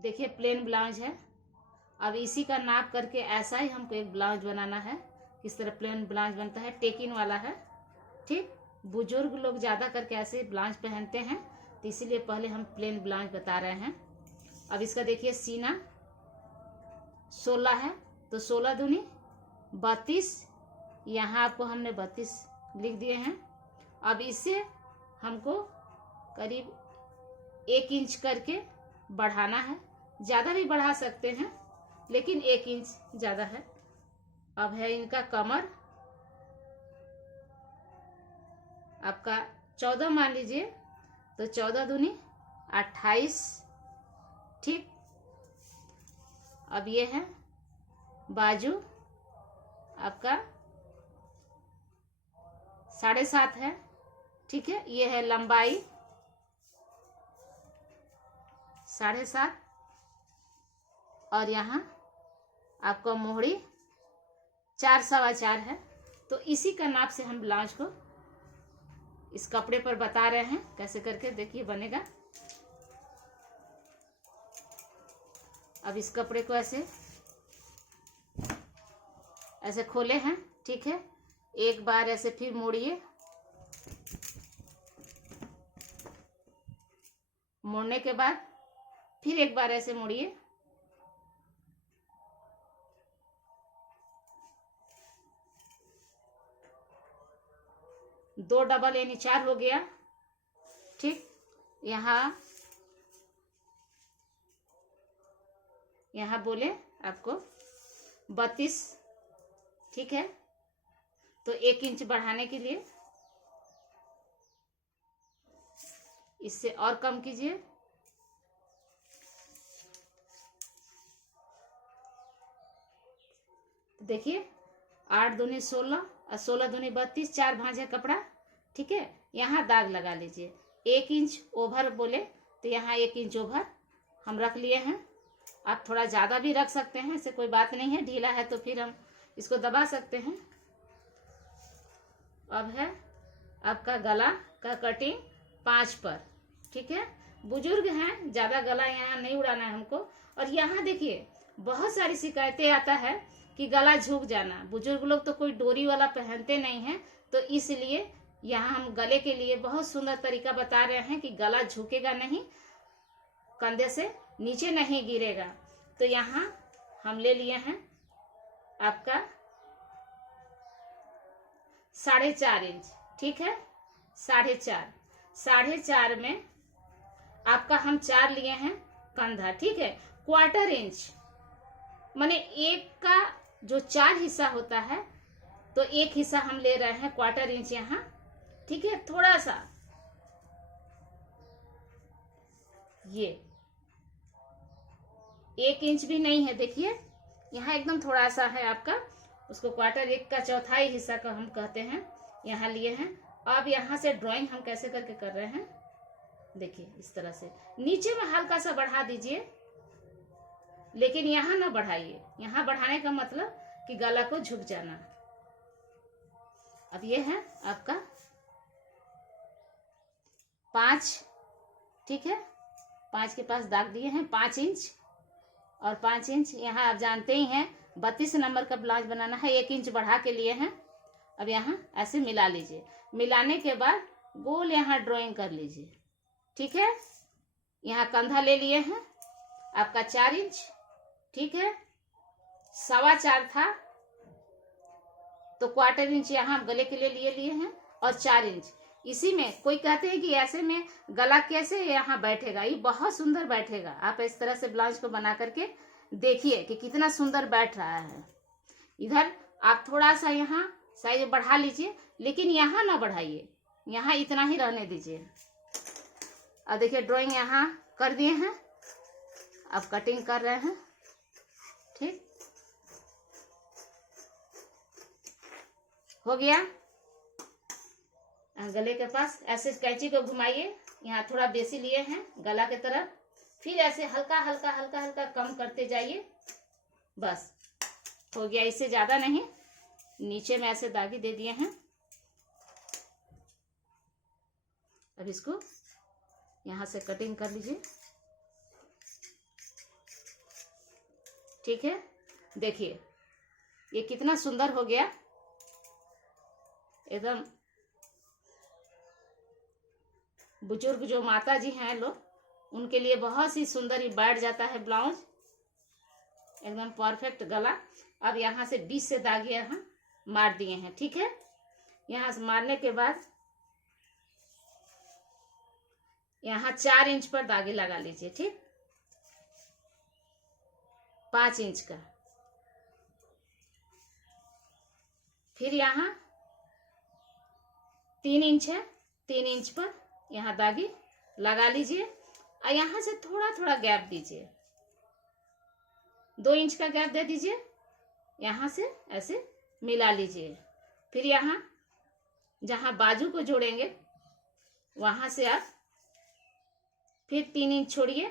देखिए plain blouse है। अब इसी का नाप करके ऐसा ही हमको एक ब्लाउज बनाना है। किस तरह प्लेन ब्लाउज बनता है, टेकिन वाला है। ठीक, बुजुर्ग लोग ज़्यादा करके ऐसे ब्लाउज पहनते हैं, तो इसीलिए पहले हम प्लेन ब्लाउज बता रहे हैं। अब इसका देखिए सीना 16 है, तो 16 दूनी 32, यहाँ आपको हमने 32 लिख दिए हैं। अब इसे हमको करीब 1 इंच करके बढ़ाना है। ज़्यादा भी बढ़ा सकते हैं, लेकिन 1 इंच ज़्यादा है। अब है इनका कमर, आपका 14 मान लीजिए, तो 14 दूनी 28। ठीक, अब ये है बाजू, आपका 7.5 है। ठीक है, ये है लंबाई 7.5, और यहाँ आपका मोहरी 4 सवा 4 है। तो इसी का नाप से हम ब्लाउज को इस कपड़े पर बता रहे हैं कैसे करके, देखिए बनेगा। अब इस कपड़े को ऐसे ऐसे खोले हैं। ठीक है, एक बार ऐसे फिर मोड़िए, मोड़ने के बाद फिर एक बार ऐसे मोड़िए, दो डबल यानी 4 हो गया। ठीक, यहाँ बोले आपको 32। ठीक है, तो 1 इंच बढ़ाने के लिए इससे और कम कीजिए। देखिए 8 दूनी 16 और 16 दूनी 32, 4 भांज है कपड़ा। ठीक है, यहाँ दाग लगा लीजिए। 1 इंच ओवर बोले तो यहाँ 1 इंच ओवर हम रख लिए हैं। आप थोड़ा ज़्यादा भी रख सकते हैं, ऐसे कोई बात नहीं है। ढीला है तो फिर हम इसको दबा सकते हैं। अब है आपका गला का कटिंग 5 पर। ठीक है, बुजुर्ग हैं, ज़्यादा गला यहाँ नहीं उड़ाना है हमको। और यहाँ देखिए बहुत सारी शिकायतें आता है कि गला झुक जाना। बुजुर्ग लोग तो कोई डोरी वाला पहनते नहीं हैं, तो इसलिए यहाँ हम गले के लिए बहुत सुंदर तरीका बता रहे हैं कि गला झुकेगा नहीं, कंधे से नीचे नहीं गिरेगा। तो यहाँ हम ले लिए हैं आपका 4.5 इंच। ठीक है, 4.5 में आपका हम 4 लिए हैं कंधा। ठीक है, 1/4 इंच माने एक का जो 4 हिस्सा होता है, तो एक हिस्सा हम ले रहे हैं 1/4 इंच यहाँ। ठीक है, थोड़ा सा ये 1 इंच भी नहीं है, देखिए यहाँ एकदम थोड़ा सा है आपका, उसको 1/4, 1 का चौथाई हिस्सा का हम कहते हैं, यहाँ लिए हैं। अब यहाँ से ड्राइंग हम कैसे करके कर रहे हैं, देखिए इस तरह से नीचे में हल्का सा बढ़ा दीजिए, लेकिन यहाँ ना बढ़ाइए। यहाँ बढ़ाने का मतलब कि गला को झुक जाना। अब ये है आपका 5। ठीक है, 5 के पास दाग दिए हैं, 5 इंच और 5 इंच। यहाँ आप जानते ही हैं 32 नंबर का ब्लाउज बनाना है, 1 इंच बढ़ा के लिए हैं। अब यहाँ ऐसे मिला लीजिए, मिलाने के बाद गोल यहाँ ड्राइंग कर लीजिए। ठीक है, यहाँ कंधा ले लिए हैं आपका 4 इंच। ठीक है, 4.25 था, तो 1/4 इंच यहाँ गले के लिए लिए हैं, और 4 इंच इसी में। कोई कहते हैं कि ऐसे में गला कैसे यहाँ बैठेगा, ये बहुत सुंदर बैठेगा। आप इस तरह से ब्लाउज को बना करके देखिए कि कितना सुंदर बैठ रहा है। इधर आप थोड़ा सा यहाँ साइज बढ़ा लीजिए, लेकिन यहाँ ना बढ़ाइए, यहाँ इतना ही रहने दीजिए। अब देखिए ड्राइंग यहाँ कर दिए हैं, अब कटिंग कर रहे हैं। ठीक हो गया। गले के पास ऐसे कैंची को घुमाइए, यहाँ थोड़ा बेसी लिए हैं गला के तरफ, फिर ऐसे हल्का हल्का हल्का हल्का कम करते जाइए, बस हो गया। इससे ज्यादा नहीं, नीचे में ऐसे दागी दे दिए हैं। अब इसको यहाँ से कटिंग कर लीजिए। ठीक है, देखिए ये कितना सुंदर हो गया, एकदम बुजुर्ग जो माता जी हैं लोग, उनके लिए बहुत ही सुंदर ही बैठ जाता है ब्लाउज, एकदम परफेक्ट गला। अब यहाँ से 20 से दागे यहाँ मार दिए हैं, ठीक है। यहाँ से मारने के बाद यहाँ 4 इंच पर दागे लगा लीजिए, ठीक, 5 इंच का। फिर यहाँ 3 इंच है, 3 इंच पर यहाँ दागे लगा लीजिए और यहाँ से थोड़ा थोड़ा गैप दीजिए, 2 इंच का गैप दे दीजिए, यहाँ से ऐसे मिला लीजिए। फिर यहाँ जहाँ बाजू को जोड़ेंगे वहां से आप फिर 3 इंच छोड़िए,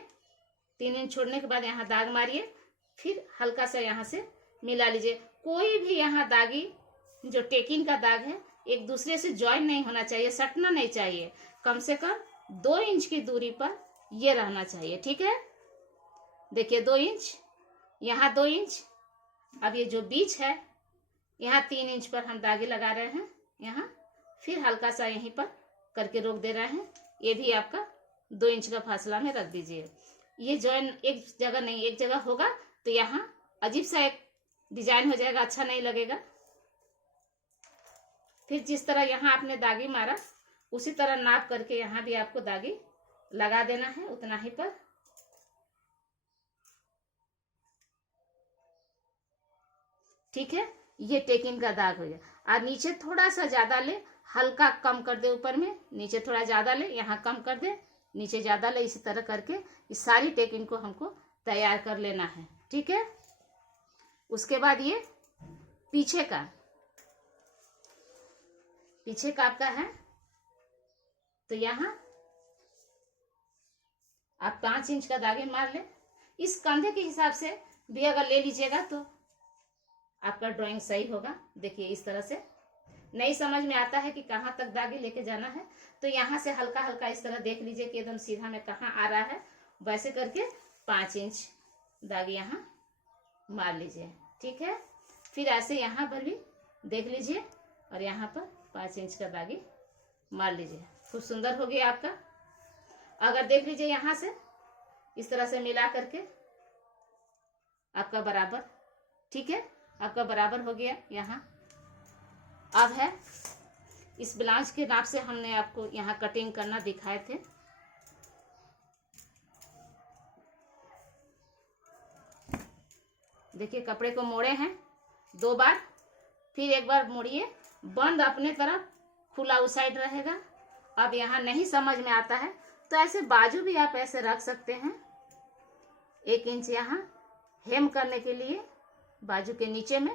3 इंच छोड़ने के बाद यहाँ दाग मारिए, फिर हल्का सा यहाँ से मिला लीजिए। कोई भी यहाँ दागी जो टेकिंग का दाग है एक दूसरे से ज्वाइन नहीं होना चाहिए, सटना नहीं चाहिए, कम से कम 2 इंच की दूरी पर ये रहना चाहिए, ठीक है। देखिए 2 इंच, यहाँ 2 इंच, अब ये जो बीच है यहाँ 3 इंच पर हम दागे लगा रहे हैं, यहाँ फिर हल्का सा यहीं पर करके रोक दे रहे हैं, ये भी आपका 2 इंच का फासला में रख दीजिए। ये जॉइन एक जगह नहीं, एक जगह होगा तो यहाँ अजीब सा एक डिजाइन हो जाएगा, अच्छा नहीं लगेगा। फिर जिस तरह यहाँ आपने दागी मारा उसी तरह नाप करके यहाँ भी आपको दागी लगा देना है, उतना ही पर। ठीक है, ये टेकिंग का दाग हो गया। और नीचे थोड़ा सा ज्यादा ले, हल्का कम कर दे, ऊपर में नीचे थोड़ा ज्यादा ले, यहाँ कम कर दे, नीचे ज्यादा ले, इसी तरह करके इस सारी टेकिंग को हमको तैयार कर लेना है, ठीक है। उसके बाद ये पीछे का आपका है, तो यहाँ आप 5 इंच का दागे मार ले। इस कंधे के हिसाब से भी अगर ले लीजिएगा तो आपका ड्राइंग सही होगा। देखिए इस तरह से नहीं समझ में आता है कि कहाँ तक दागे लेके जाना है, तो यहाँ से हल्का हल्का इस तरह देख लीजिए कि एकदम सीधा में कहाँ आ रहा है, वैसे करके 5 इंच दागे यहाँ मार लीजिए, ठीक है। फिर ऐसे यहाँ पर भी देख लीजिए और यहाँ पर 5 इंच का दागे मार लीजिए। खूब सुंदर हो गया आपका। अगर देख लीजिए यहाँ से इस तरह से मिला करके आपका बराबर, ठीक है, आपका बराबर हो गया। यहाँ अब है इस ब्लाउज के नाप से हमने आपको यहाँ कटिंग करना दिखाए थे। देखिए कपड़े को मोड़े हैं 2 बार, फिर एक बार मोड़िए, बंद अपने तरफ, खुला उस साइड रहेगा। अब यहाँ नहीं समझ में आता है तो ऐसे बाजू भी आप ऐसे रख सकते हैं। 1 इंच यहाँ हेम करने के लिए बाजू के नीचे में,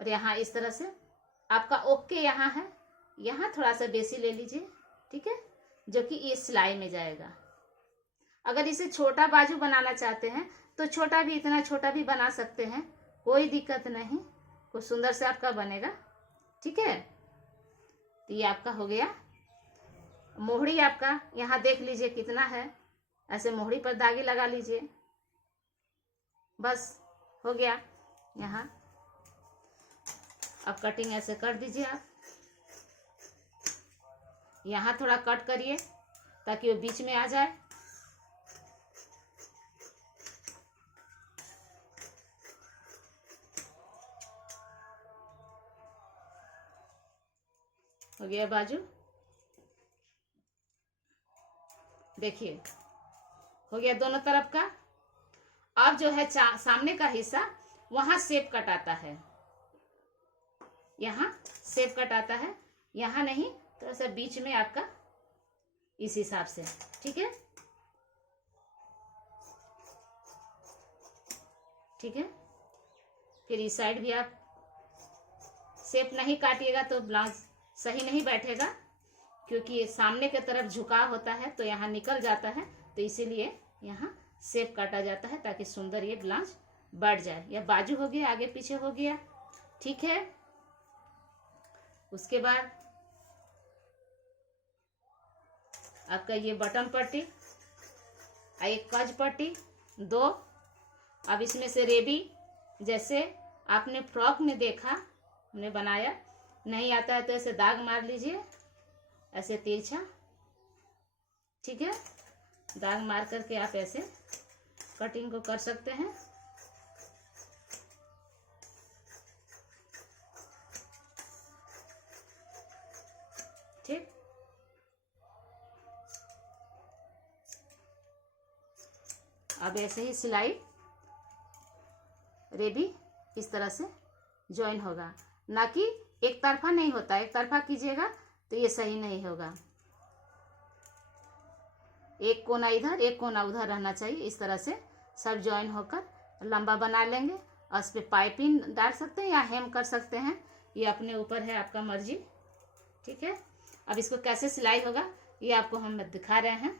और यहाँ इस तरह से आपका ओके यहाँ है, यहाँ थोड़ा सा बेसी ले लीजिए, ठीक है, जो कि ये सिलाई में जाएगा। अगर इसे छोटा बाजू बनाना चाहते हैं तो छोटा भी, इतना छोटा भी बना सकते हैं, कोई दिक्कत नहीं, खूब सुंदर से आपका बनेगा, ठीक है। तो ये आपका हो गया। मोहड़ी आपका यहाँ देख लीजिए कितना है, ऐसे मोहड़ी पर दागे लगा लीजिए, बस हो गया। यहाँ अब कटिंग ऐसे कर दीजिए आप, यहाँ थोड़ा कट करिए ताकि वो बीच में आ जाए। हो गया बाजू, देखिए हो गया दोनों तरफ का। अब जो है सामने का हिस्सा, वहां शेप कट आता है, यहाँ शेप कट आता है, यहाँ नहीं, तो ऐसा बीच में आपका इस हिसाब से, ठीक है, ठीक है। फिर इस साइड भी आप शेप नहीं काटिएगा तो ब्लाउज सही नहीं बैठेगा, क्योंकि ये सामने की तरफ झुकाव होता है तो यहाँ निकल जाता है, तो इसीलिए यहाँ शेप काटा जाता है ताकि सुंदर ये ब्लाउज बैठ जाए। या बाजू हो गया, आगे पीछे हो गया, ठीक है। उसके बाद आपका ये बटन पट्टी, एक कज पट्टी 2, अब इसमें से रेबी जैसे आपने फ्रॉक में देखा हमने बनाया, नहीं आता है तो ऐसे दाग मार लीजिए, ऐसे तिरछा, ठीक है। दाग मार करके आप ऐसे कटिंग को कर सकते हैं। ठीक, अब ऐसे ही सिलाई रेबी इस तरह से ज्वाइन होगा, ना कि एक तरफा नहीं होता, एक तरफा कीजिएगा तो ये सही नहीं होगा। एक कोना इधर एक कोना उधर रहना चाहिए, इस तरह से सब ज्वाइन होकर लंबा बना लेंगे। और इस पर पाइपिंग डाल सकते हैं या हेम कर सकते हैं, ये अपने ऊपर है, आपका मर्जी, ठीक है। अब इसको कैसे सिलाई होगा ये आपको हम दिखा रहे हैं।